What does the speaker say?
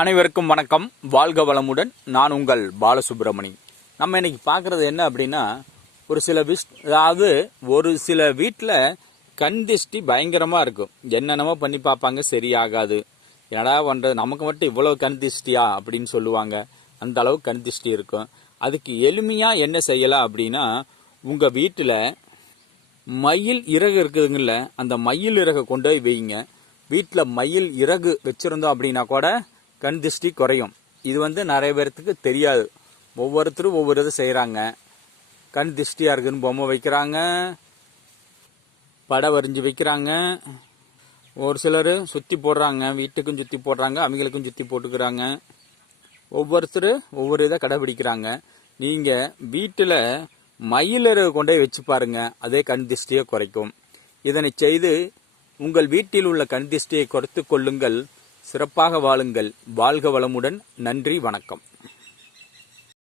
அனைவருக்கும் வணக்கம். வாழ்க வளமுடன். நான் உங்கள் பாலசுப்ரமணி. நம்ம இன்னைக்கு பார்க்கறது என்ன அப்படின்னா, ஒரு சில வீட்டில் கண் திஷ்டி பயங்கரமாக இருக்கும். என்னென்னமோ பண்ணி பார்ப்பாங்க, சரியாகாது. என்னடா பண்ணுறது, நமக்கு மட்டும் இவ்வளவு கண் திஷ்டியா அப்படின்னு சொல்லுவாங்க. அந்த அளவு கண் திஷ்டி இருக்கும். அதுக்கு எளிமையாக என்ன செய்யலாம் அப்படின்னா, உங்கள் வீட்டில் மயில் இறகு இருக்குதுங்கல்ல, அந்த மயில் இறகை கொண்டு போய் வைங்க. வீட்டில் மயில் இறகு வச்சுருந்தோம் அப்படின்னா கூட கண் திஷ்டி குறையும். இது நிறைய பேர்த்துக்கு தெரியாது. ஒவ்வொருத்தரும் ஒவ்வொரு இது செய்கிறாங்க. கண் திஷ்டியாக இருக்குன்னு பொம்மை வைக்கிறாங்க, படம் வரைஞ்சி வைக்கிறாங்க. ஒரு சிலர் சுற்றி போடுறாங்க, வீட்டுக்கும் சுற்றி போடுறாங்க, அவங்களுக்கும் சுற்றி போட்டுக்கிறாங்க. ஒவ்வொருத்தர் ஒவ்வொரு இதை கடைபிடிக்கிறாங்க. நீங்கள் வீட்டில் மயிலரை கொண்டே வச்சு பாருங்க, அதே கண் திஷ்டியை குறைக்கும். இதனை செய்து உங்கள் வீட்டில் உள்ள கண் திஷ்டியை குறைத்து கொள்ளுங்கள். சிறப்பாக வாழுங்கள். வாழ்க வளமுடன். நன்றி, வணக்கம்.